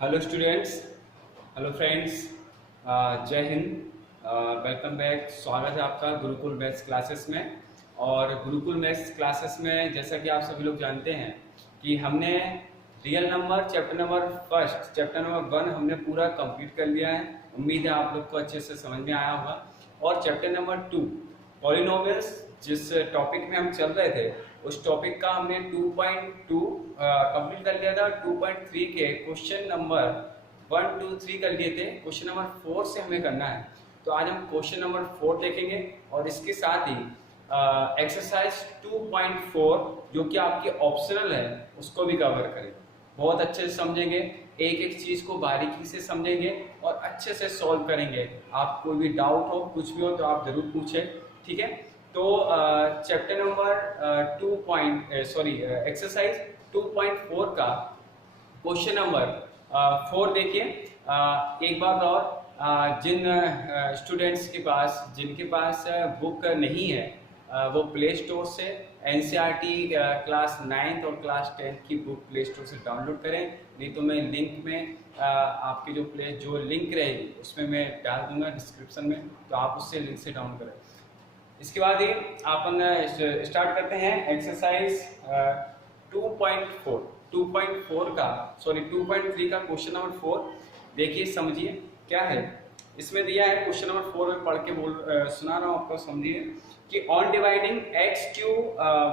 Hello students, hello friends, जय Hind. Welcome back. स्वागत है आपका गुरुकुल मैथ्स क्लासेस में। और गुरुकुल मैथ्स क्लासेस में जैसा कि आप सभी लोग जानते हैं कि हमने real number chapter number first, chapter number 1 हमने पूरा कंप्लीट कर लिया है। उम्मीद है आप लोग को अच्छे से समझ में आया होगा। और चैप्टर नंबर 2 पॉलिनोमियल्स, जिस टॉपिक में हम चल रहे थे उस टॉपिक का हमने 2.2 कंप्लीट कर लिया था। 2.3 के क्वेश्चन नंबर 1, 2, 3 कर लिए थे। क्वेश्चन नंबर 4 से हमें करना है, तो आज हम क्वेश्चन नंबर 4 देखेंगे और इसके साथ ही एक्सरसाइज 2.4 जो कि आपकी ऑप्शनल है उसको भी कवर करेंगे। बहुत अच्छे से समझेंगे, एक एक चीज को बारीकी से समझेंगे और अच्छे से सॉल्व करेंगे। आप कोई भी डाउट हो, कुछ भी हो तो आप जरूर पूछें, ठीक है। तो चैप्टर नंबर 2 एक्सरसाइज 2.4 का क्वेश्चन नंबर 4 देखिए। एक बार और जिन स्टूडेंट्स के पास जिनके पास बुक नहीं है वो प्ले स्टोर से एनसीईआरटी क्लास 9th और क्लास 10th की बुक प्ले स्टोर से डाउनलोड करें। नहीं तो मैं लिंक में आपकी जो लिंक रहेगी उसमें मैं डाल दूंगा डिस्क्रिप्शन में, तो आप उससे लिंक से डाउनलोड करें। इसके बाद ही अपन स्टार्ट करते हैं एक्सरसाइज 2.4 2.3 का क्वेश्चन नंबर 4। देखिए समझिए क्या है इसमें दिया है। क्वेश्चन नंबर 4 में पढ़ के सुना रहा हूँ आपको, समझिए कि on dividing x³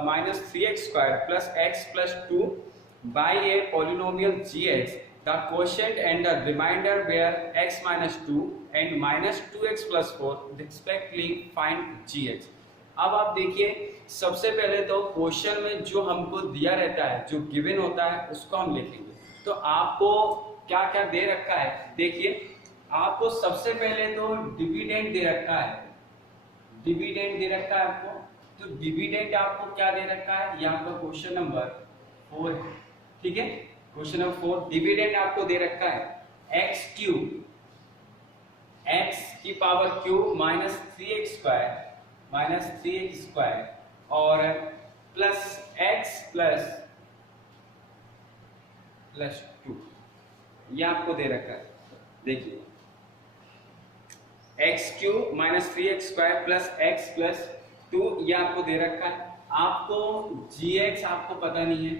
minus 3x square plus x plus 2 by a polynomial gx, the quotient and the remainder where x minus 2 and minus 2x plus 4 respectively find gx। अब आप देखिए, सबसे पहले तो क्वेश्चन में जो हमको दिया रहता है, जो गिवन होता है उसको हम लिखेंगे। तो आपको क्या क्या दे रखा है देखिए। आपको सबसे पहले तो डिविडेंड दे रखा है, डिविडेंड दे रखा है आपको। तो डिविडेंड आपको क्या दे रखा है, ये आपका क्वेश्चन नंबर 4 है, ठीक है। क्वेश्चन नंबर 4 डिविडेंड आपको दे रखा है x³ x की power cube minus 3x square और प्लस x प्लस 2, ये आपको दे रखा है। देखिए x³ minus 3x square plus x plus 2 ये आपको दे रखा है। आपको gx आपको पता नहीं है,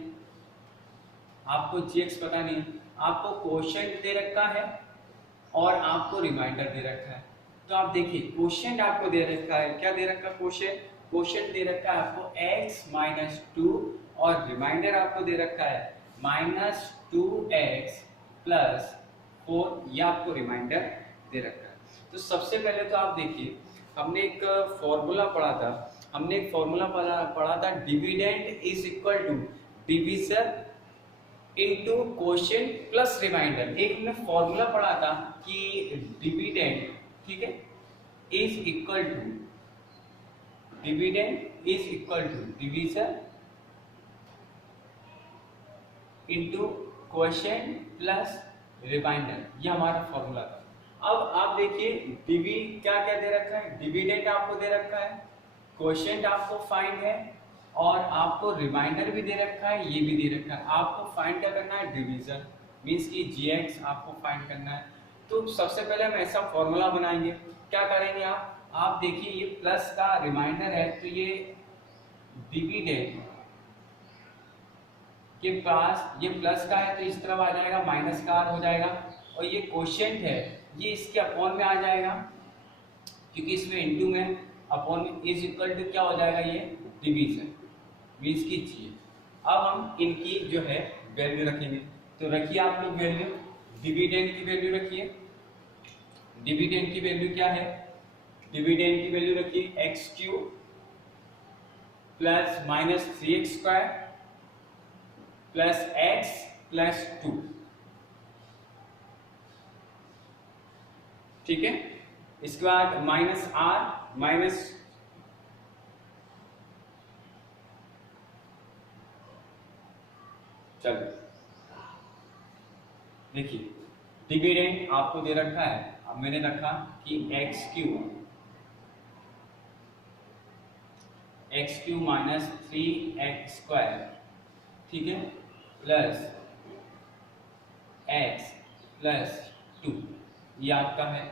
आपको gx पता नहीं है, आपको क्वोशिएंट दे रखा है और आपको रिमाइंडर दे रखा है। तो आप देखिए क्वोशिएंट आपको दे रखा है, क्या दे रखा है क्वोशिएंट दे रखा है आपको x माइनस 2 और रिमाइंडर आपको दे रखा है माइनस 2x प्लस 4, ये आपको रिमाइंडर दे रखा है। तो सबसे पहले तो आप देखिए हमने एक फॉर्मूला पढ़ा था dividend is equal to division into quotient plus remainder. एक हमने फॉर्मूला पढ़ा था कि डिविडेंड, ठीक है, is equal to division into quotient plus remainder, ये हमारा फॉर्मूला था। अब आप देखिए डिवी क्या क्या दे रखा है, डिविडेंड आपको दे रखा है, क्वोशिएंट आपको फाइंड है और आपको रिमाइंडर भी दे रखा है, ये भी दे रखा है। आपको फाइंड क्या करना है, डिवीजन मींस कि gx आपको फाइंड करना है। तो सबसे पहले हम ऐसा फॉर्मूला बनाएंगे। क्या करेंगे आप देखिए ये प्लस का रिमाइंडर है तो ये डिविडेंड के पास ये प्लस का है तो इस तरफ आ जाएगा, माइनस का r हो जाएगा, और ये क्वोशिएंट है ये इसके अपॉन में आ जाएगा क्योंकि इसमें इनटू में अपॉन इज इक्वल टू क्या हो जाएगा, ये डिवीजन मींस की g। अब हम इनकी जो है वैल्यू रखेंगे। तो रखिए आप लोग वैल्यू, डिविडेंड की वैल्यू रखिए। डिविडेंड की वैल्यू क्या है, डिविडेंड की वैल्यू रखिए x³ plus minus 3x square plus x plus 2, ठीक है। इसके बाद माइनस r माइनस चलो देखिए डिविडेंड आपको दे रखा है। अब मैंने रखा कि x³ माइनस 3x स्क्वायर, ठीक है, प्लस x प्लस 2, ये आपका है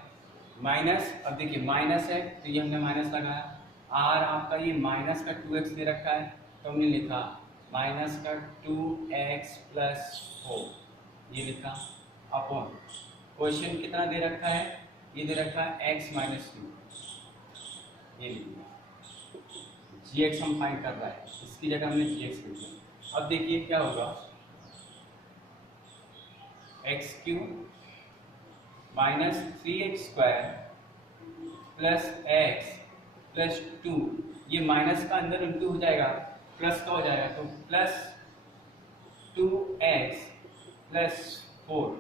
माइनस। अब देखिए माइनस है तो ये हमने माइनस लगाया, आर आपका ये माइनस का 2x दे रखा है तो हमने लिखा माइनस का 2x प्लस 4, ये लिखा अपॉन क्वेश्चन कितना दे रखा है, ये दे रखा है x माइनस 2, ये लिखा gx हम फाइंड कर रहा है, इसकी जगह हमने gx लिख दिया। अब देखिए क्या होगा, x cube minus 3x square plus x plus 2, ये माइनस का अंदर इंटू हो जाएगा, प्लस का हो जाएगा तो प्लस 2x प्लस 4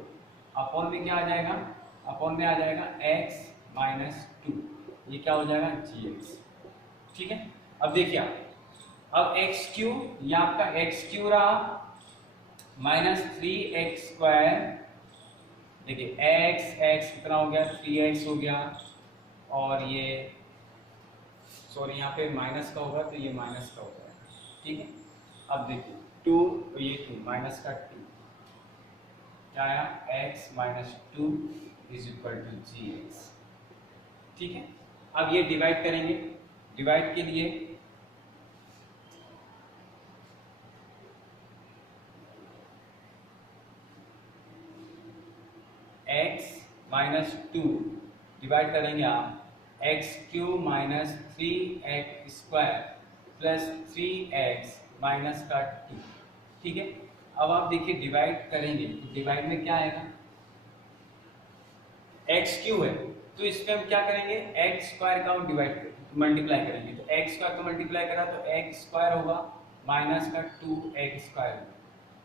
अपॉन में क्या आ जाएगा, अपॉन में आ जाएगा x माइनस 2, ये क्या हो जाएगा gx। ठीक है, अब देखिए अब एक्स क्यू, ये आपका एक्स क्यू रहा माइनस 3x स्क्वायर, देखिए x कितना हो गया 3x हो गया, और ये सॉरी यहाँ पे माइनस का होगा तो ये माइनस का हो गया। ठीक है, अब देखिए 2 तो ये 2 माइनस का 2 क्या आया, x minus 2 is equal to gx। ठीक है, अब ये डिवाइड करेंगे, डिवाइड के लिए x माइनस 2 डिवाइड करेंगे आप x Q minus 3x square plus 3x minus का 2। ठीक है, अब आप देखिए डिवाइड करेंगे तो डिवाइड में क्या आएगा, एक्स क्यू है तो इस पे हम क्या करेंगे, एक्स स्क्वायर का हम डिवाइड मल्टीप्लाई करेंगे, तो एक्स स्क्वायर का मल्टीप्लाई करा तो एक्स स्क्वायर होगा माइनस का 2x स्क्वायर।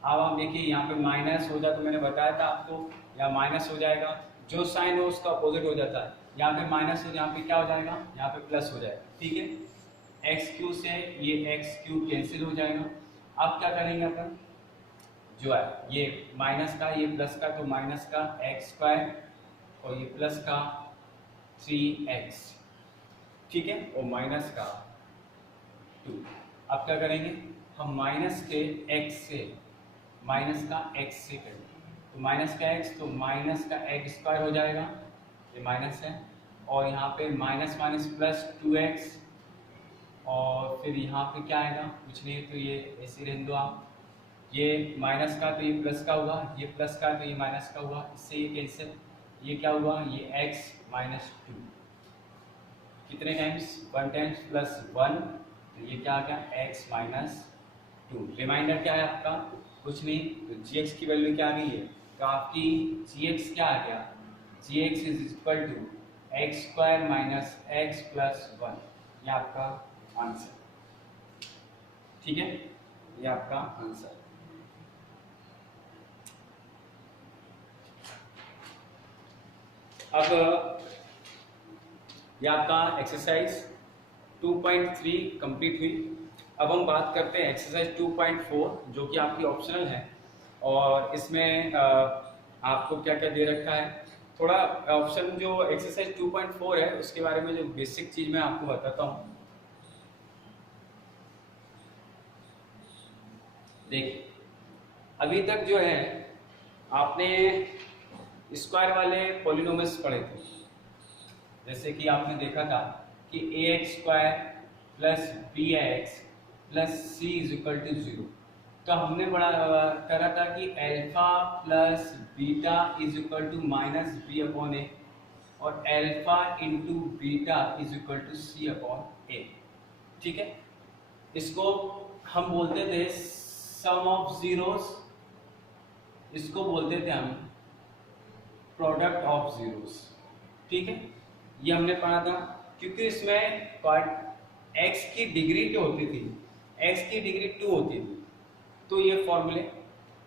अब आप देखिए यहाँ पे माइनस हो जाए तो मैंने बताया था आपको, या माइनस हो जाएगा, जो साइन हो उसका अपोजिट हो जाता है, यहाँ पे माइनस हो, यहाँ पे क्या हो जाएगा, यहाँ पे प्लस हो जाएगा। ठीक है, एक्स क्यू से ये एक्स क्यू कैंसिल हो जाएगा। अब क्या करेंगे अपन, जो है ये माइनस का ये प्लस का, तो माइनस का एक्स स्क्वायर और ये प्लस का 3x। ठीक है, और माइनस का 2। अब क्या करेंगे हम, माइनस के x से माइनस का x से करेंगे, तो माइनस का x तो माइनस का x स्क्वायर हो जाएगा, ये माइनस है, और यहाँ पे माइनस माइनस प्लस 2x, और फिर यहाँ पे क्या आएगा, कुछ नहीं तो ये ऐसे रहने दो आप, ये माइनस का तो ये प्लस का हुआ, ये प्लस का तो ये माइनस का हुआ, इससे ये कैंसिल, ये क्या हुआ, ये x माइनस 2 कितने टाइम्स, 1 टाइम्स प्लस 1, तो ये क्या आ गया x माइनस 2। रिमाइंडर क्या है आपका, कुछ नहीं, तो gx की वैल्यू क्या आ गई है, तो आपकी gx क्या आ गया, gx is equal to x square minus x plus 1, ये आपका आंसर। ठीक है, ये आपका आंसर। अब ये आपका एक्सरसाइज 2.3 कंप्लीट हुई। अब हम बात करते हैं एक्सरसाइज 2.4 जो कि आपकी ऑप्शनल है, और इसमें आपको क्या क्या दे रखा है, थोड़ा ऑप्शन जो एक्सरसाइज 2.4 है उसके बारे में जो बेसिक चीज मैं आपको बताता हूँ। देखिए अभी तक जो है आपने स्क्वायर वाले पॉलिनोमियल्स पढ़े थे, जैसे कि आपने देखा था कि ax square plus bx plus c is equal to 0, तो हमने बड़ा करा था कि alpha plus beta is equal to minus B upon ए, और alpha into beta is equal to C upon A. ठीक है, इसको हम बोलते थे सम ऑफ जीरोस, इसको बोलते थे हम प्रोडक्ट ऑफ जीरोस। ठीक है, ये हमने पढ़ा था, क्योंकि इसमें x की डिग्री जो होती थी, x की डिग्री 2 होती थी, तो ये फॉर्मूले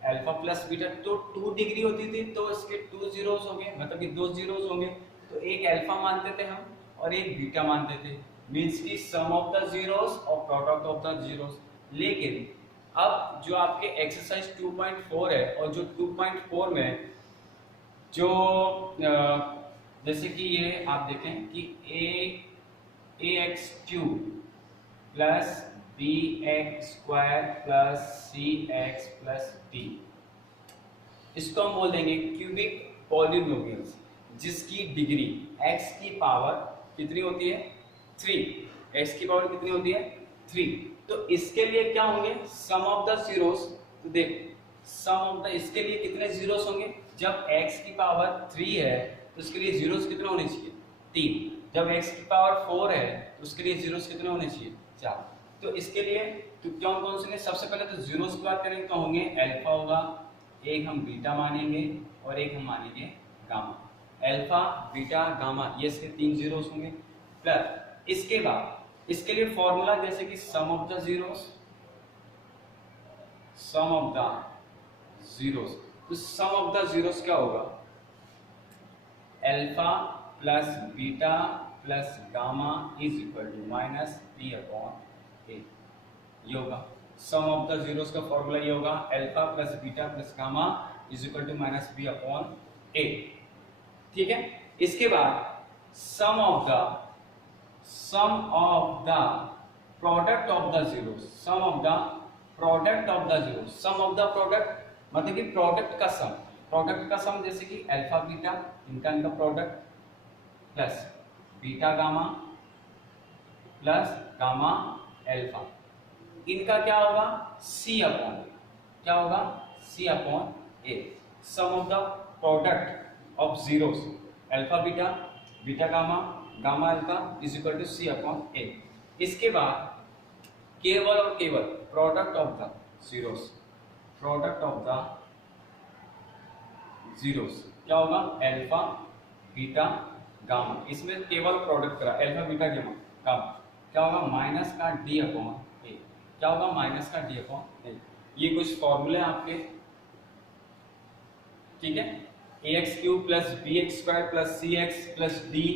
अल्फा प्लस बीटा, तो 2 डिग्री होती थी तो इसके 2 जीरोस हो गए, मतलब कि 2 जीरोस होंगे, तो एक अल्फा मानते थे हम और एक बीटा मानते थे, मींस की सम ऑफ द जीरोस और प्रोडक्ट ऑफ द जीरोस। लेकिन अब जो आपके एक्सरसाइज 2.4 है, और जो 2.4 में जो जैसे कि ये आप देखें कि ax cube plus bx square plus cx plus d, इसको हम बोल देंगे क्यूबिक पॉलिनोमियल्स जिसकी डिग्री x की पावर कितनी होती है 3, x की पावर कितनी होती है 3, तो इसके लिए क्या होंगे सम ऑफ द जीरोस। तो देखो सम ऑफ द इसके लिए कितने जीरोस होंगे, जब x की पावर 3 है तो इसके लिए जीरोस कितने होने चाहिए 3, जब x की पावर 4 है तो उसके लिए जीरोस कितने होने चाहिए 4। तो इसके लिए तो कौन कौन से, सबसे पहले तो जीरोस की बात करेंगे तो होंगे अल्फा होगा, एक हम बीटा मानेंगे और एक हम मानेंगे गामा। अल्फा बीटा गामा ये इसके 3 जीरोस होंगे। प्लस इसके बाद इसके लिए फॉर्मूला जैसे कि sum of the zeros, sum of the zeros, तो सम ऑफ द जीरोस क्या होगा alpha plus beta plus gamma is equal to minus B upon A. ये होगा सम ऑफ द जीरोस का फॉर्मूला, ये होगा alpha plus beta plus gamma is equal to minus B upon A. ठीक है, इसके बाद sum of the product of the zeros, sum of the product of the zeros, sum of the product मतलब कि product का सम, product का sum जैसे कि अल्फा बीटा इनका product plus beta gamma plus gamma alpha, इनका क्या होगा सी अपॉन, क्या होगा C upon A. Sum of the product of zeros alpha beta beta gamma gamma alpha is equal to C upon A. इसके बाद केवल और केवल product of the zeros, product of the zeros क्या होगा alpha beta gamma, इसमें केवल product करा अल्फा बीटा गामा गामा क्या होगा माइनस का डी अपॉन ए, क्या होगा माइनस का डी अपॉन ए। ये कुछ फॉर्मूले आपके, ठीक है, A X cube plus B X square plus C X plus D,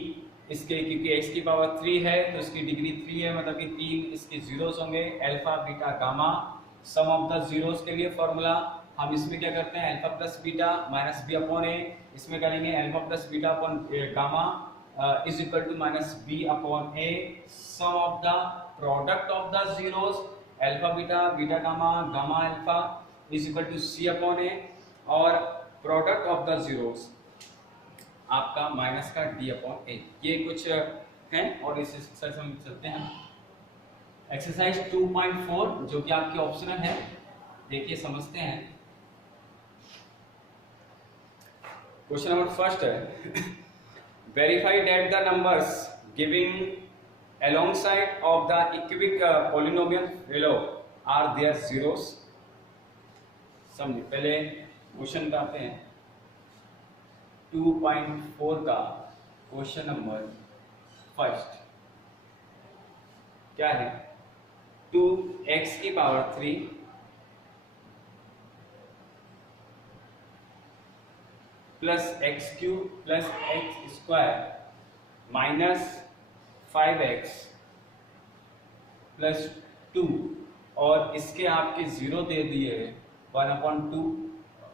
इसके क्योंकि x की पावर 3 है तो इसकी डिग्री 3 है मतलब कि 3 इसके जीरोस होंगे alpha beta gamma. Sum of the zeros के लिए फॉर्मूला हम इसमें क्या करते हैं alpha plus beta minus B upon a, इसमें करेंगे alpha plus beta upon gamma is equal to minus B upon A. Sum of the product of the zeros alpha beta beta gamma gamma alpha is equal to C upon ए, और product of the zeros आपका minus का d upon A. ये कुछ हैं और इस exercise हम चलते हैं एक्सरसाइज 2.4 जो कि आपके ऑप्शनल है, देखिए समझते हैं। क्वेश्चन नंबर फर्स्ट है verify that the numbers giving alongside of the cubic polynomial below are their zeros। समझिए पहले क्वेश्चन पे आते हैं 2.4 का क्वेश्चन नंबर फर्स्ट क्या है 2x की power 3 plus x cube plus x square minus 5x plus 2 और इसके आपके जीरो दे दिए 1/2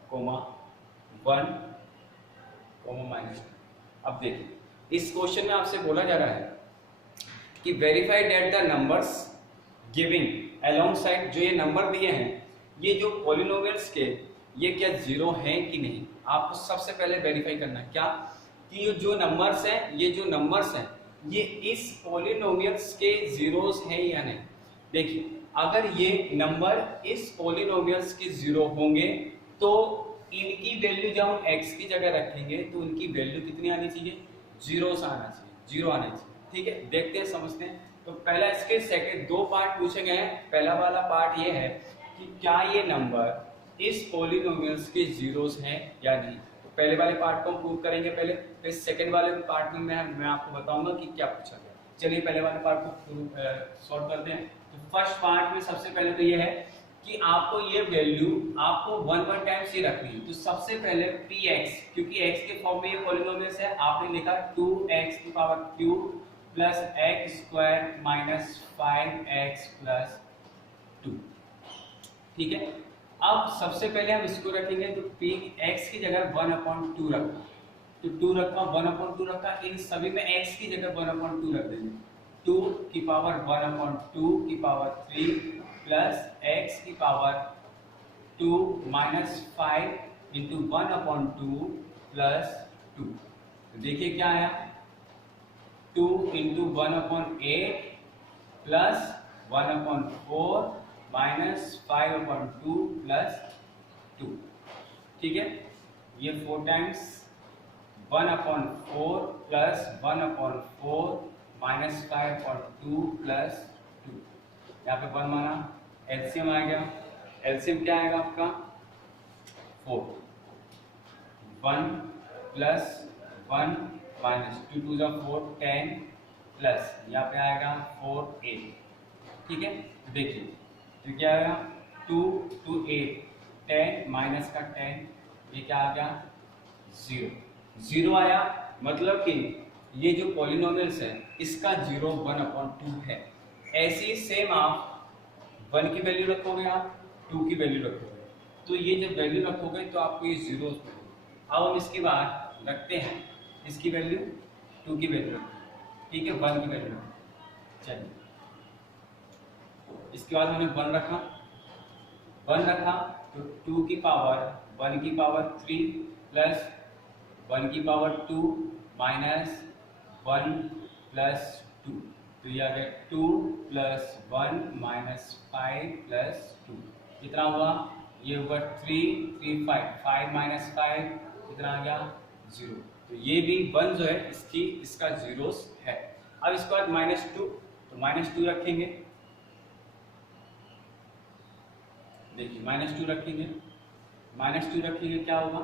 कोमा 1 कोमा माइनस। अब देखिए इस क्वेश्चन में आपसे बोला जा रहा है कि verify that the numbers giving along side, जो ये नंबर दिए हैं ये जो पॉलिनोमियल्स के ये क्या जीरो हैं कि नहीं, आपको सबसे पहले वेरीफाई करना है क्या कि ये जो नंबर्स हैं ये जो नंबर्स हैं ये इस पॉलिनोमियल्स के जीरोस हैं या नहीं। देखिए अगर ये नंबर इस पॉलिनोमियल्स के जीरो होंगे तो इनकी वैल्यू जब हम x की जगह रखेंगे तो इनकी वैल्यू कितनी आनी चाहिए जीरो से आना चाहिए, जीरो आना चाहिए। ठीक है, देखते हैं समझते हैं। तो पहला इसके सेकंड दो पार्ट पूछे गए हैं। पहला वाला पार्ट ये है कि क्या ये नंबर इस पॉलिनोमियल्स के जीरोस हैं या नहीं। तो पहले वाले पार्ट को हम प्रूव करेंगे पहले, फिर सेकंड वाले पार्ट में मैं आपको बताऊंगा कि क्या पूछा गया। चलिए पहले वाले पार्ट को सॉल्व करते हैं। तो फर्स्ट पार्ट में सबसे पहले तो ये है कि आपको ये वैल्यू आपको 1 टाइम्स ही रखनी है। तो सबसे पहले px, क्योंकि x के फॉर्म में ये पॉलिनोमियल्स है, आपने लिखा 2x की power cube plus x square minus 5x plus 2। ठीक है, अब सबसे पहले हम इसको रखेंगे तो x की जगह 1/2 रखा, तो 2 रखा 1/2 रखा, इन सभी में x की जगह 1/2 रख देंगे। 2 की पावर 1/2 की पावर 3 प्लस x की पावर 2 माइनस 5 इंटू 1/2 प्लस 2। तो देखिए क्या आया, 2 इंटू 1/8 प्लस 1/4 माइनस 5/2 प्लस 2। ठीक है, ये 4 टाइम्स 1/4 प्लस 1/4 माइनस 5/2 प्लस 2। यहाँ पे 1 माना, एलसीएम आ गया। एलसीएम क्या आएगा आपका 4। 1 प्लस 1 माइनस 2 2 जा 4 10 प्लस यहाँ पे आएगा 4 8। ठीक है, देखिए तो क्या आएगा 2 2 8 10 माइनस का 10, ये क्या आ गया 0। 0 आया, मतलब कि ये जो पॉलिनोमियल्स है इसका 0 1/2 है। ऐसे ही सेम आप 1 की वैल्यू रखोगे, आप 2 की वैल्यू रखोगे, तो ये जब वैल्यू रखोगे तो आपको ये 0 मिलेगा। अब हम इसके बाद रखते हैं इसकी वैल्यू, 2 की वैल्यू रखते हैं, ठीक है, 1 की वैल्यू रखते। चलिए इसके बाद हमने 1 रखा, 1 रखा तो 2 की पावर 1 की पावर 3 प्लस 1 की पावर 2 माइनस 1 प्लस 2, तो ये आ गया 2 प्लस 1 माइनस 5 प्लस 2, कितना हुआ, ये हुआ 3 3 5 5 माइनस 5 कितना आ गया 0। तो ये भी 1 जो है इसका जीरोस है। अब इसके बाद -2, तो -2 रखेंगे, देखिए -2 रखेंगे, -2 रखेंगे क्या होगा,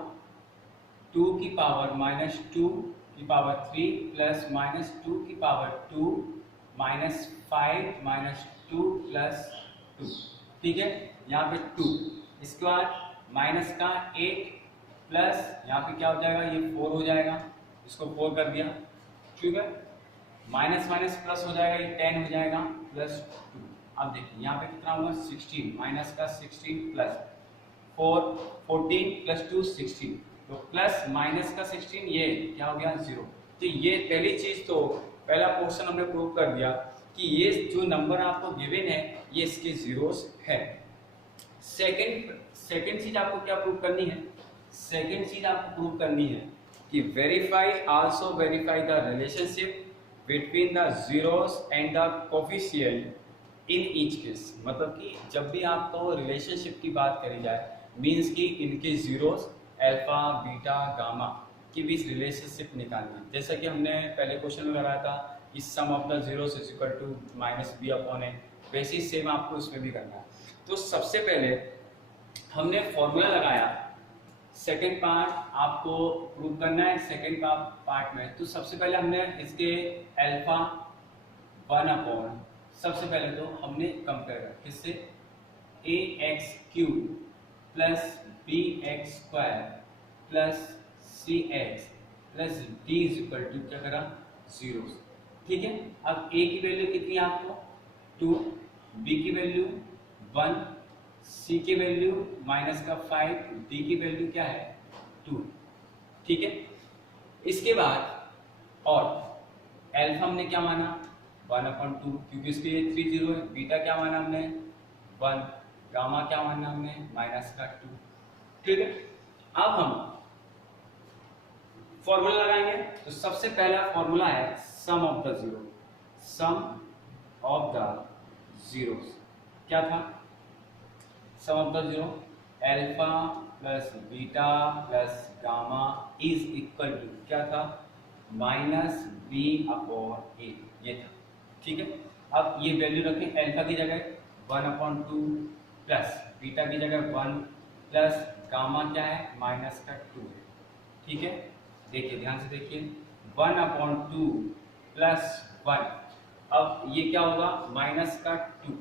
2 की पावर -2 की पावर 3 प्लस -2 की पावर 2 माइनस 5 माइनस 2 प्लस 2। ठीक है, यहाँ पे 2, इसके बाद माइनस का 8 प्लस यहाँ पे क्या हो जाएगा, ये 4 हो जाएगा, इसको 4 कर दिया, ठीक है, माइनस माइनस प्लस हो जाएगा, ये 10 हो जाएगा प्लस 2। अब देखिए यहाँ पे कितना हुआ 16, माइनस का 16 प्लस 4 14 प्लस 2 16, तो प्लस माइनस का 16 ये क्या हो गया 0। तो ये पहली चीज, तो पहला क्वेश्चन हमने प्रूव कर दिया कि ये जो नंबर आपको गिवन है ये इसके जीरोस है। सेकंड चीज आपको क्या प्रूव करनी है, सेकंड चीज आपको प्रूव करनी है कि also verify the relationship between the zeros and the coefficient in each case. मतलब कि जब भी आपको रिलेशनशिप की बात करी जाए, मीन्स कि इनके जीरोस अल्फा बीटा गामा के बीच रिलेशनशिप निकालना है। जैसा कि हमने पहले क्वेश्चन में लगाया था कि sum of the zeros is equal to -b/a, वैसे ही सेम आपको इसमें भी करना है। तो सबसे पहले हमने फॉर्मूला लगाया, सेकेंड पार्ट आपको प्रूव करना है सेकेंड पार्ट में। तो सबसे पहले हमने इसके अल्फा 1/, सबसे पहले तो हमने कंपेयर किया किससे, ax³ plus bx² plus cx plus d is equal to क्या करा 0। ठीक है, अब a की वैल्यू कितनी है आपको 2, b की वैल्यू 1, c की वैल्यू माइनस का 5, d की वैल्यू क्या है 2। ठीक है, इसके बाद और अल्फा हमने क्या माना 1/2, क्योंकि इसके लिए 3 0 है। बीटा क्या माना हमने 1, गामा क्या माना हमने माइनस का 2। ठीक है, अब हम फॉर्मूला लगाएंगे। तो सबसे पहला फॉर्मूला है sum of the zero, sum of the zeros क्या था, sum of the zero alpha plus beta plus gamma is equal to क्या था -b/a, ये था। ठीक है, अब ये वैल्यू रखें, अल्फा की जगह 1/2 प्लस बीटा की जगह 1 प्लस गामा क्या है माइनस का 2 है। ठीक है, देखिए ध्यान से देखिए 1/2 प्लस 1, अब ये क्या होगा माइनस का 2।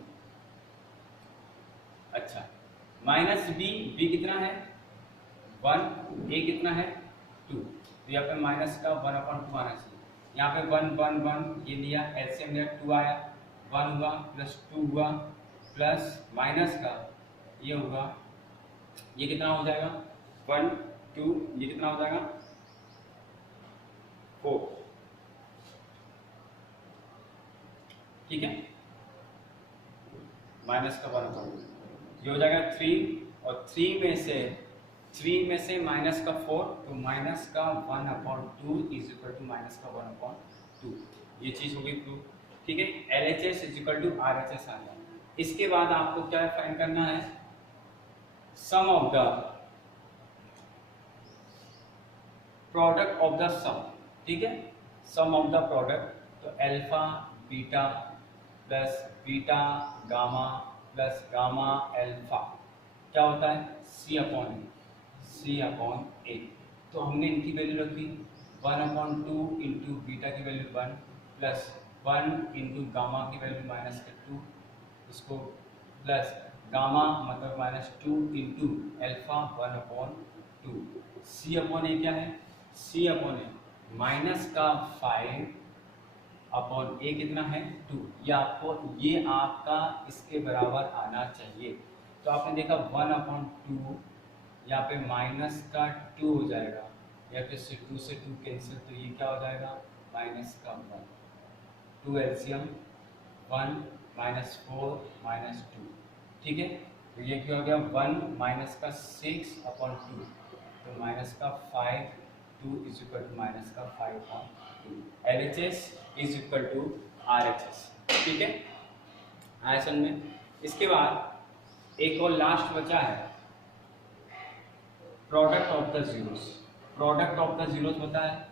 अच्छा, माइनस b कितना है 1, a कितना है 2, तो यहाँ पे माइनस का 1/2 आना चाहिए। यहाँ पे 1 1 1 ये लिया, एलसीएम लिया 2 आया, 1 हुआ प्लस 2 हुआ प्लस माइनस का ये होगा, ये कितना हो जाएगा 1 2, ये कितना हो जाएगा 4। ठीक है, माइनस का 1/2 ये हो जाएगा 3, और 3 में से 3 में से माइनस का 4, तो माइनस का 1/2 इज इक्वल टू माइनस का 1/2। ये चीज़ हो गई प्रूफ। ठीक है, LHS is equal to RHS आ गया। इसके बाद आपको क्या फाइंड करना है, sum of the product of the sum. ठीक है, सम ऑफ द प्रोडक्ट, तो alpha beta plus beta gamma plus gamma alpha क्या होता है, C/A। तो हमने इनकी वैल्यू रखी 1/2 इंटू बीटा की वैल्यू 1 प्लस 1 इंटू गामा की वैल्यू -2, इसको प्लस गामा मतलब -2 इंटू अल्फा 1/2। C/A क्या है, C/A माइनस का 5/A कितना है 2। ये आपका इसके बराबर आना चाहिए। तो आपने देखा 1/2 यहाँ पे माइनस का 2 हो जाएगा, या फिर से 2 से 2 कैंसिल, तो ये क्या हो जाएगा माइनस का 1, 2 एलसीएम 1 -4 -2। ठीक है, तो ये क्या हो गया 1 माइनस का 6/2, तो माइनस का 5 2 इज इक्वल टू माइनस का 5/2। LHS is equal to RHS। ठीक है, आया समझ में। इसके बाद एक और लास्ट बचा है product of the zeros. Product of the zeros बता है,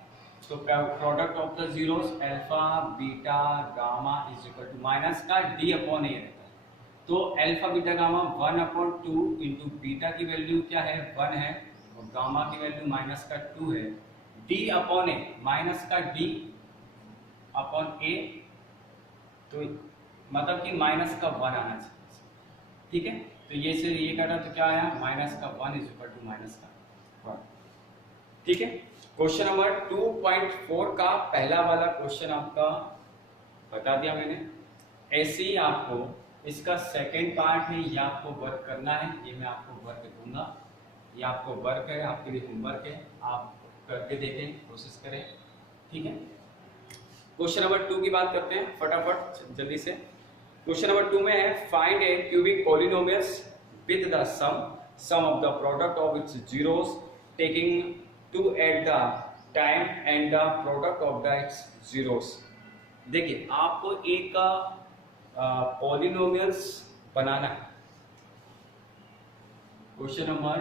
तो product of the zeros alpha beta gamma is equal to minus का D/A रहता है। तो alpha beta gamma 1/2 into beta की वैल्यू क्या है 1 है, और गामा की वैल्यू माइनस का 2 है, D/A माइनस का D/A, तो मतलब कि माइनस का 1 आना चाहिए। ठीक है, तो ये से ये काटा तो क्या आया माइनस का 1 इज इक्वल टू माइनस का 1। ठीक है, क्वेश्चन नंबर 2.4 का पहला वाला क्वेश्चन आपका बता दिया मैंने। ऐसे ही आपको इसका सेकंड पार्ट है, ये आपको वर्क करना है, ये मैं आपको वर्क दूंगा, ये आपको वर्क है, आपके लिए होमवर्क है, आप करके देखें, कोशिश करें। ठीक है, क्वेश्चन नंबर 2 की बात करते हैं फटाफट जल्दी से। क्वेश्चन नंबर 2 में है find a cubic polynomials with the sum of the product of its zeros taking 2 at the time and the product of the its zeros. देखिए आपको एक पॉलिनोमियल्स बनाना है। क्वेश्चन नंबर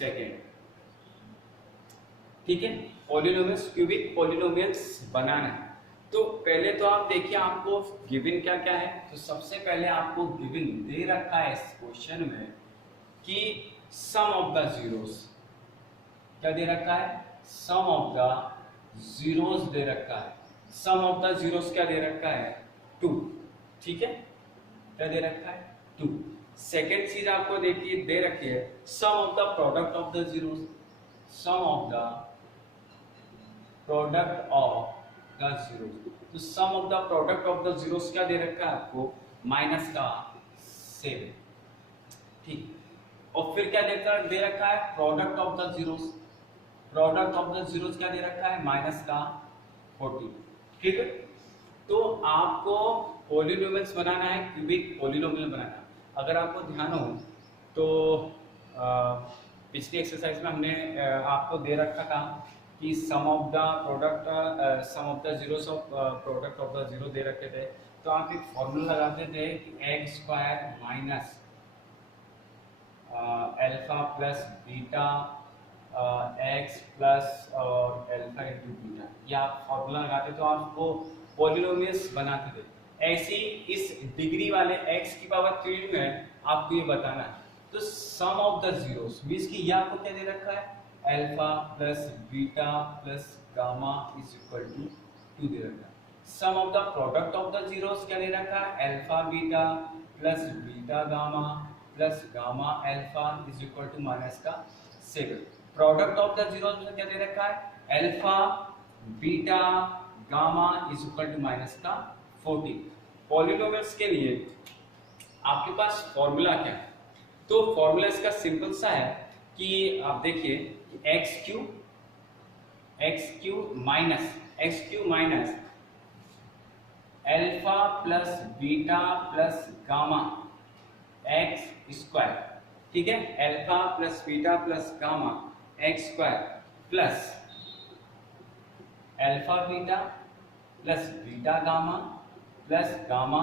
2, ठीक है, पॉलिनोमियल्स क्यूबिक पॉलिनोमियल्स बनाना है। तो पहले तो आप देखिए आपको गिवन क्या क्या है। तो सबसे पहले आपको गिवन दे रखा है इस क्वेश्चन में कि सम ऑफ द जीरोस, क्या दे रखा है, सम ऑफ द जीरोस दे रखा है। सम ऑफ द जीरोस क्या दे रखा है 2। ठीक है, क्या दे रखा है 2। सेकेंड चीज आपको देखिए दे रखी है sum of the product of the zeros, sum of the product of the zeros. तो sum of the product of the zeros क्या दे रखा है आपको माइनस का 7। ठीक, और फिर क्या दे रखा है product of the zeros, product of the zeros क्या दे रखा है माइनस का 40। ठीक है, तो आपको पॉलिनोमियल्स बनाना है, क्यूबिक पॉलिनोमियल बनाना है। अगर आपको ध्यान हो तो पिछली एक्सरसाइज में हमने आपको दे रखा था कि sum of the product sum of the zeros of product of the zero दे रखे थे। तो आप एक फॉर्मूला लगाते थे कि x square minus alpha plus beta x plus और अल्फा इंटू बीटा, ये आप फॉर्मूला लगाते तो आपको पॉलिनोमियल्स बनाते थे। ऐसी इस डिग्री वाले x की पावर 3 में आपको ये बताना है। तो sum of the zeros means कि ये आपको क्या दे रखा है alpha plus beta plus gamma is equal to 2 दे रखा है। Sum of the product of the zeros क्या दे रखा है alpha beta plus beta gamma plus gamma alpha is equal to minus का 7। प्रोडक्ट ऑफ द जीरोस में क्या दे रखा है alpha beta gamma is equal to minus का 40। पॉलिनोमियल्स के लिए आपके पास फॉर्मूला क्या है, तो फॉर्मूला इसका सिंपल सा है कि आप देखिए x Q minus alpha plus beta plus gamma x square. ठीक है, alpha plus beta plus gamma x square plus alpha beta plus beta gamma plus gamma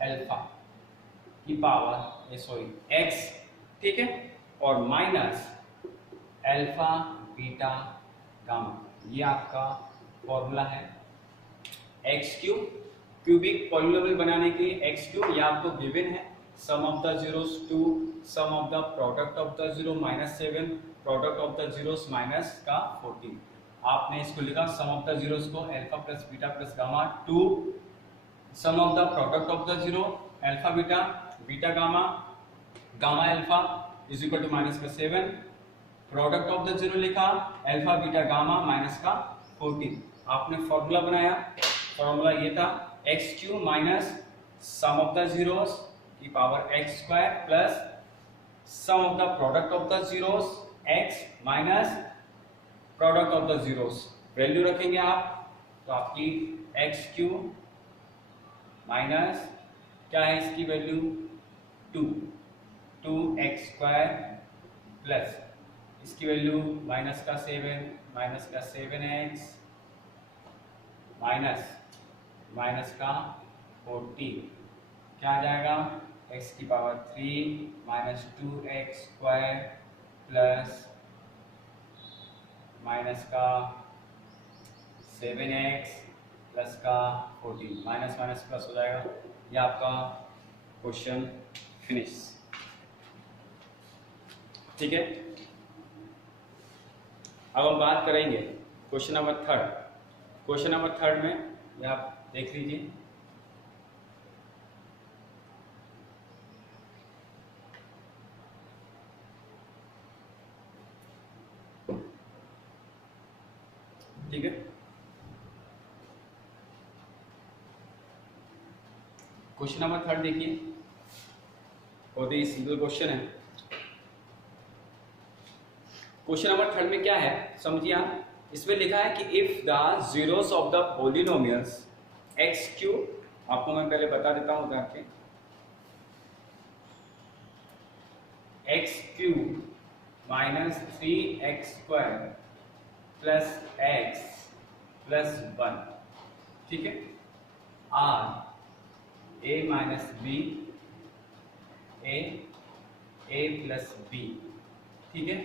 alpha की पावर एक्स, ठीक है, और माइनस अल्फा बीटा गामा, ये आपका formula है। X cube, cubic polynomial बनाने के लिए एक्स क्यूब, ये आपको गिवन है। Sum of the zeros 2, sum of the product of the zero -7, product of the zeros minus का 14। आपने इसको लिखा सम ऑफ द जीरोस को alpha plus beta plus gamma 2, sum of the product of the zero alpha beta beta gamma gamma alpha is equal to minus का 7, product of the zero लिखा alpha beta gamma minus का 14। आपने formula बनाया, formula ये था x cube minus sum of the zeros की power x square plus sum of the product of the zeros x minus product of the zeros. Value रखेंगे आप तो आपकी एक्स क्यूब माइनस क्या है इसकी वैल्यू 2x स्क्वायर प्लस इसकी value minus का 7x माइनस का 14, क्या आ जाएगा x की power 3 minus 2x square plus minus का 7x प्लस का 14, माइनस माइनस प्लस हो जाएगा। ये आपका क्वेश्चन फिनिश, ठीक है। अब हम बात करेंगे क्वेश्चन नंबर 3। क्वेश्चन नंबर 3 में ये आप देख लीजिए, ठीक है। क्वेश्चन नंबर 3 देखिए, बहुत ही सिंपल क्वेश्चन है। क्वेश्चन नंबर 3 में क्या है समझिए आप, इसमें लिखा है कि if the zeros of the polynomials x cube, आपको मैं पहले बता देता हूं उधर के, x cube minus 3x square plus x plus 1, ठीक है, are a minus b a plus b, ठीक है।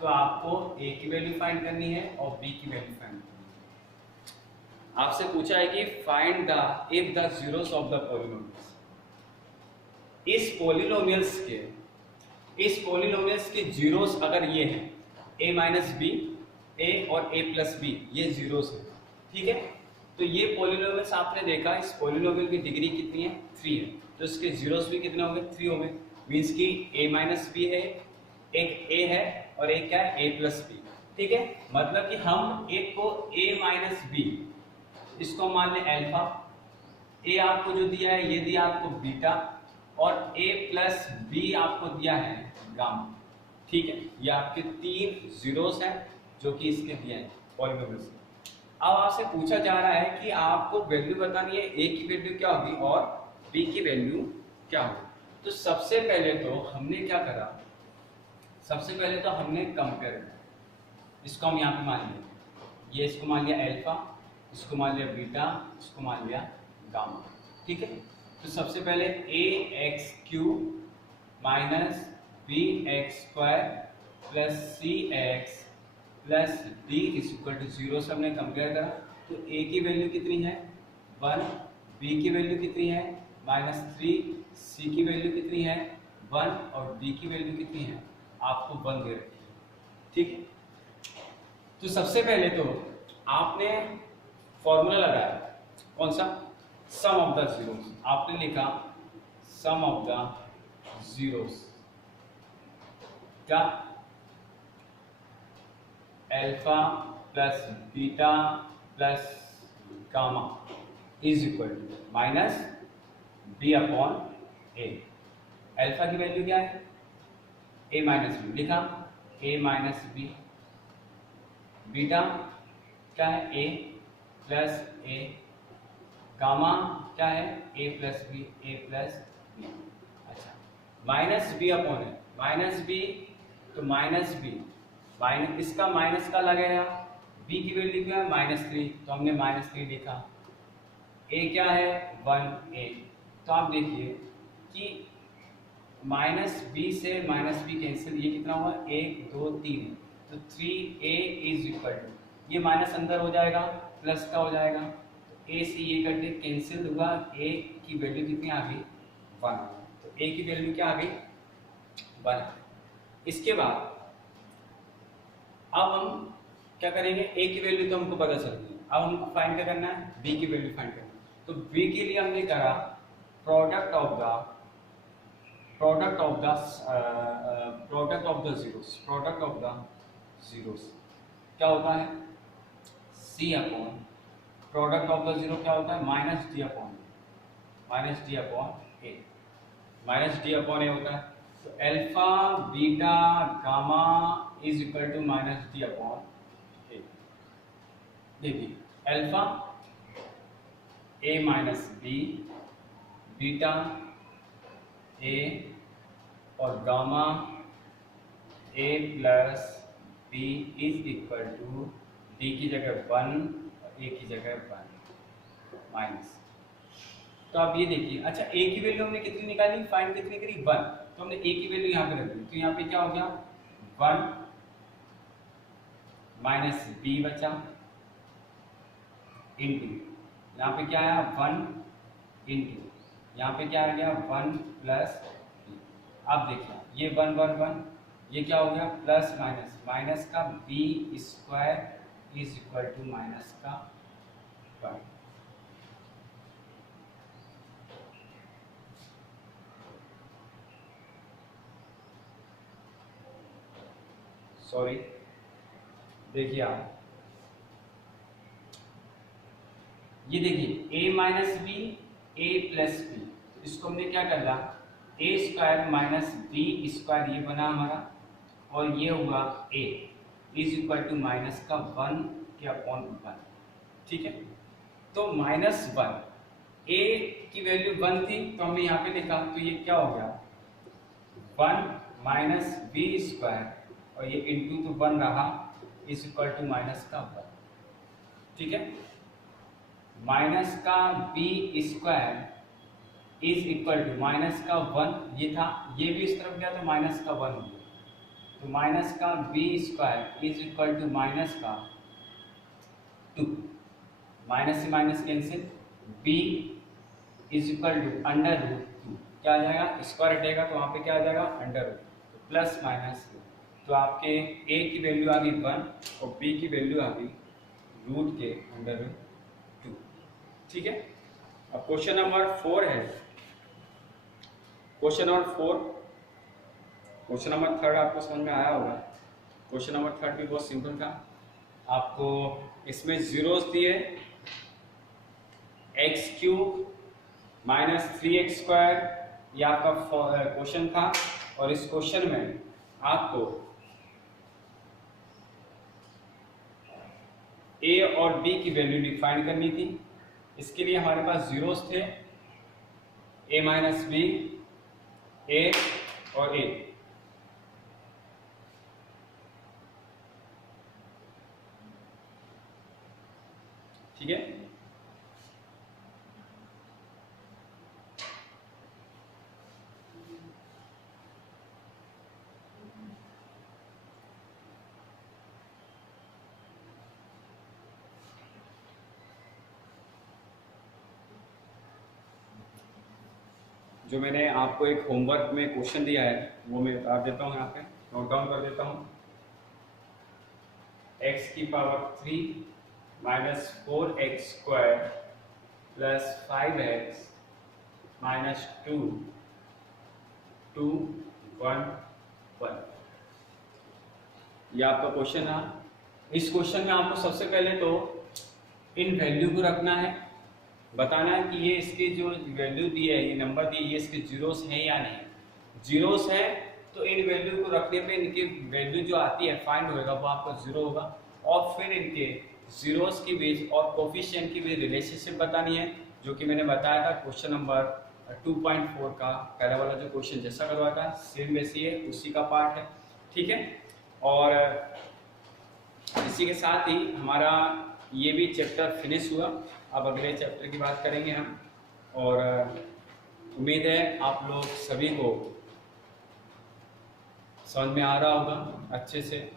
तो आपको ए की वैल्यू फाइंड करनी है और बी की वैल्यू फाइंड करनी है। आपसे पूछा है कि find the if the zeros of the polynomials, इस पॉलिनोमियल्स के जीरोस अगर ये हैं ए माइनस बी, ए और ए प्लस बी, ये जीरोस है, ठीक है। तो ये पॉलिनोमियल्स आपने देखा, इस पॉलिनोमियल की डिग्री कितनी है 3 है, तो इसके जीरोस भी कितने होंगे 3 होंगे। मींस कि a माइनस बी है, एक a है और एक क्या है a प्लस बी, ठीक है। मतलब कि हम एक को a माइनस बी, इसको मान लें अल्फा, a आपको जो दिया है ये दिया आपको बीटा, और a प्लस बी आपको दिया है गामा, ठीक है। ये आपके 3 जीरोस हैं जो कि इसके दिए हैं पॉलिनोमियल्स। अब आपसे पूछा जा रहा है कि आपको वैल्यू बतानी है, a की वैल्यू क्या होगी और b की वैल्यू क्या होगी। तो सबसे पहले तो हमने क्या करा, सबसे पहले तो हमने कंपेयर किया, इसको हम यहाँ पे मान लिया, ये इसको मान लिया अल्फा, इसको मान लिया बीटा, इसको मान लिया गामा, ठीक है। तो सबसे पहले ax cube minus bx square plus cx plus d is equal to 0 से हमने कंपेयर करा। तो a की वैल्यू कितनी है 1, b की वैल्यू कितनी है -3, c की वैल्यू कितनी है 1 और d की वैल्यू कितनी है आपको 1 दे रखी है, ठीक है। तो सबसे पहले तो आपने फॉर्मूला लगाया, कौन सा, सम ऑफ द जीरोस। आपने लिखा सम ऑफ द जीरोस, क्या, alpha plus beta plus gamma is equal to minus B upon a. Alpha की वैल्यू क्या है ए माइनस बी, लिखा ए माइनस बी, बीटा क्या है ए प्लस ए, गामा क्या है ए plus B, a plus B, अच्छा, माइनस बी अपॉन है, माइनस बी, तो माइनस बी, माइनस इसका माइनस का लगेगा, बी की वैल्यू क्या है -3, तो हमने -3 लिखा। ए क्या है 1a, तो आप देखिए कि माइनस बी से माइनस बी कैंसिल, ये कितना हुआ 1 2 3, तो 3a इज इक्वल टू, ये माइनस अंदर हो जाएगा प्लस का हो जाएगा, तो a से ये करके कैंसिल हुआ, a की वैल्यू कितनी आ गई 1, तो a की वैल्यू क्या आ गई 1। इसके बाद अब हम क्या करेंगे, a की वैल्यू तो हमको पता चल गई, अब हमको फाइंड क्या करना है b की वैल्यू फाइंड करना है। तो b के लिए हमने करा प्रोडक्ट ऑफ द जीरोस क्या होता है c upon product of the zero क्या होता है -d upon a, -d upon a होता है। तो alpha beta gamma is equal to -d upon a। देखिए alpha a minus b, beta a और gamma a plus b is equal to d की जगह 1 और a की जगह 1 माइनस। तो आप ये देखिए, अच्छा a की वैल्यू हमने कितनी निकाली, फाइंड कितनी करी 1, तो हमने a की वैल्यू यहाँ पे रख दी, तो यहाँ पे क्या हो गया 1 माइनस b बचा इंटू, यहाँ पे क्या आया 1 इंटू, यहाँ पे क्या आ गया 1 प्लस b। आप देखिए ये 1 1 1, ये क्या हो गया प्लस माइनस, माइनस का b square is equal to minus का 1। सॉरी, देखिए आप ये देखिए a minus b a plus b, इसको हमने क्या कर रहा a square minus b square, ये बना हमारा, और ये हुआ a is equal to minus का 1 के अपॉन 1, ठीक है। तो -1 a की वैल्यू 1 थी, तो हमने यहाँ पे लिखा, तो ये क्या हो गया 1 माइनस बी स्क्वायर, और ये इंटू तो 1 रहा इज इक्वल टू माइनस का 1, ठीक है। माइनस का b square is equal to minus का 1, ये था, ये भी इस तरफ गया तो माइनस का 1 हो गया, तो माइनस का b square is equal to minus का 2, माइनस से minus cancel, b is equal to √2, क्या आ जाएगा स्क्वायर हटेगा तो वहाँ पे क्या आ जाएगा √2, तो प्लस माइनस, तो आपके a की वैल्यू आ गई 1 और b की वैल्यू आ गई रूट के √2, ठीक है। अब क्वेश्चन नंबर 4 है, क्वेश्चन नंबर 4, क्वेश्चन नंबर 3 आपको समझ में आया होगा। क्वेश्चन नंबर 3 भी बहुत सिंपल था, आपको इसमें जीरोस दिए, x³ माइनस 3x², ये आपका क्वेश्चन था, और इस क्वेश्चन में आपको a और b की वैल्यू डिफाइन करनी थी। इसके लिए हमारे पास जीरोस थे, a माइनस बी, a और a, ठीक है। जो मैंने आपको एक होमवर्क में क्वेश्चन दिया है वो मैं बता देता हूँ, यहाँ पे नोट डाउन कर देता हूँ। x³ minus 4x² plus 5x minus 2 2 1 1, ये आपका क्वेश्चन है। इस क्वेश्चन में आपको सबसे पहले तो इन वैल्यू को रखना है, बताना है कि ये इसकी जो वैल्यू दी है, ये नंबर दी है, ये इसके जीरोस हैं या नहीं। जीरोस है तो इन वैल्यू को रखने पे इनकी वैल्यू जो आती है फाइंड होएगा वो आपका जीरो होगा, और फिर इनके जीरोस के बीच और कोफिशिएंट की बीच रिलेशनशिप बतानी है, जो कि मैंने बताया था क्वेश्चन नंबर 2.4 का पहला वाला जो क्वेश्चन जैसा करवाया था सेम वैसी है, उसी का पार्ट है। ठीक है, और इसी के साथ ही हमारा ये भी चैप्टर फिनिश हुआ। अब अगले चैप्टर की बात करेंगे हम, और उम्मीद है आप लोग सभी को समझ में आ रहा होगा अच्छे से।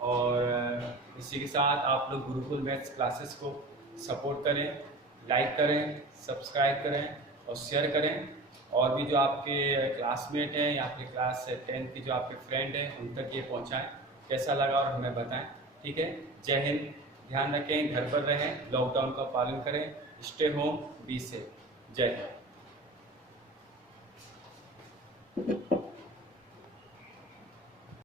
और इसी के साथ आप लोग गुरुकुल मैथ्स क्लासेस को सपोर्ट करें, लाइक करें, सब्सक्राइब करें और शेयर करें। और भी जो आपके क्लासमेट हैं या फिर क्लास 10 की जो आपके फ्रेंड हैं उन तक ये पहुंचाएं, कैसा लगा और हमें बताएं। ठीक है, जय हिंद। ध्यान रखें, घर पर रहें, लॉकडाउन का पालन करें, स्टे होम, बी सेफ। जय हिंद।